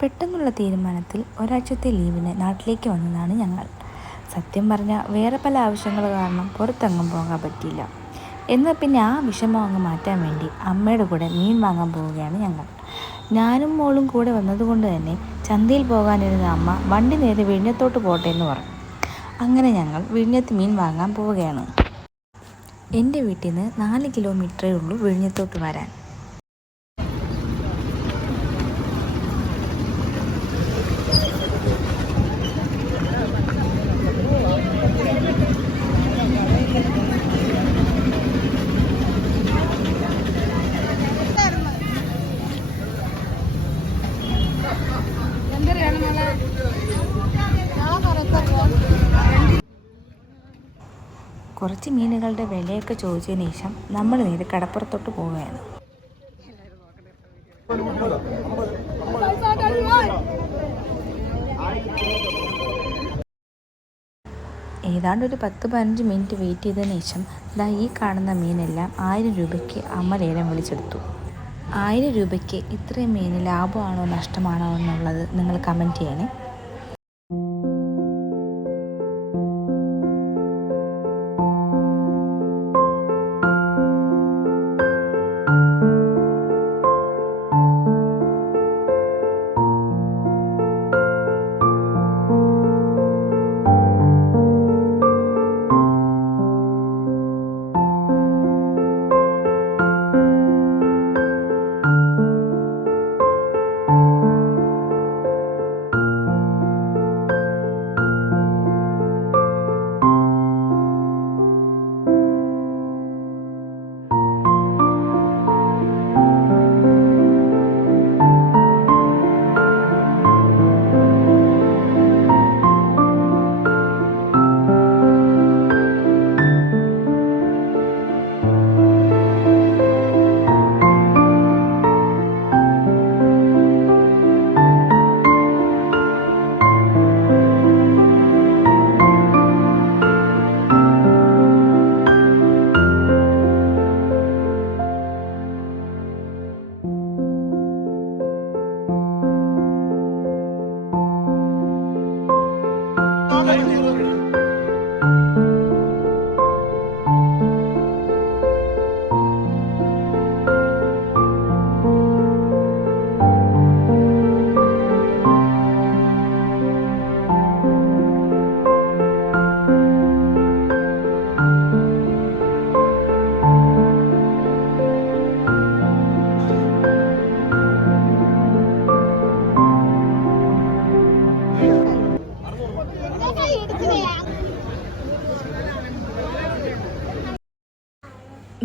പെട്ടെന്നുള്ള തീരുമാനത്തിൽ ഒരാഴ്ചത്തെ ലീവിന് നാട്ടിലേക്ക് വന്നതാണ് ഞങ്ങൾ. സത്യം പറഞ്ഞാൽ വേറെ പല ആവശ്യങ്ങൾ കാരണം പുറത്തെങ്ങും പോകാൻ പറ്റിയില്ല. എന്നാൽ പിന്നെ ആ വിഷമം അങ്ങ് മാറ്റാൻ വേണ്ടി അമ്മയുടെ കൂടെ മീൻ വാങ്ങാൻ പോവുകയാണ് ഞങ്ങൾ. ഞാനും മോളും കൂടെ വന്നതുകൊണ്ട് തന്നെ ചന്തയിൽ പോകാനിരുന്ന അമ്മ വണ്ടി നേരെ വിഴിഞ്ഞത്തോട്ട് പോട്ടെ എന്ന് പറഞ്ഞു. അങ്ങനെ ഞങ്ങൾ വിഴിഞ്ഞത്ത് മീൻ വാങ്ങാൻ പോവുകയാണ്. എന്റെ വീട്ടിൽ നിന്ന് നാല് കിലോമീറ്ററേ ഉള്ളൂ വിഴിഞ്ഞത്തോട്ട് വരാൻ. കുറച്ച് മീനുകളുടെ വിലയൊക്കെ ചോദിച്ചതിന് ശേഷം നമ്മൾ നേരെ കടപ്പുറത്തോട്ട് പോവുകയാണ്. ഏതാണ്ട് ഒരു പത്ത് പതിനഞ്ച് മിനിറ്റ് വെയിറ്റ് ചെയ്തതിന് ശേഷം ദാ ഈ കാണുന്ന മീനെല്ലാം ആയിരം രൂപയ്ക്ക് അമ്മ ലേലം വിളിച്ചെടുത്തു. ആയിരം രൂപയ്ക്ക് ഇത്രയും മീൻ ലാഭമാണോ നഷ്ടമാണോ എന്നുള്ളത് നിങ്ങൾ കമന്റ് ചെയ്യണേ.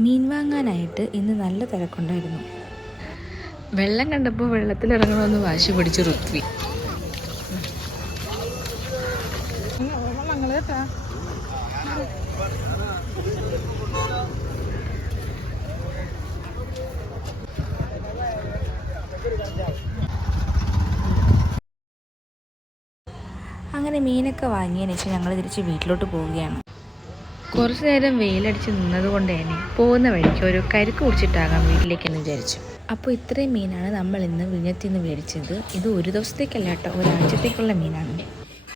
മീൻ വാങ്ങാനായിട്ട് ഇന്ന് നല്ല തിരക്കുണ്ടായിരുന്നു. വെള്ളം കണ്ടപ്പോൾ വെള്ളത്തിലിറങ്ങണമെന്ന് വാശി പിടിച്ചു ഋത്വി. അങ്ങനെ മീനൊക്കെ വാങ്ങിയതിന് ശേഷം ഞങ്ങൾ തിരിച്ച് വീട്ടിലോട്ട് പോവുകയാണ്. കുറച്ചു നേരം വെയിലടിച്ച് നിന്നതുകൊണ്ട് തന്നെ പോകുന്ന വഴിക്ക് ഒരു കരുക്ക് കുടിച്ചിട്ടാകാം വീട്ടിലേക്കെന്ന് വിചാരിച്ചു. അപ്പോൾ ഇത്രയും മീനാണ് നമ്മൾ ഇന്ന് വിഞ്ഞത്തിൽ നിന്ന് മേടിച്ചത്. ഇത് ഒരു ദിവസത്തേക്കല്ല കേട്ടോ ഒരാഴ്ചത്തേക്കുള്ള മീനാണ്.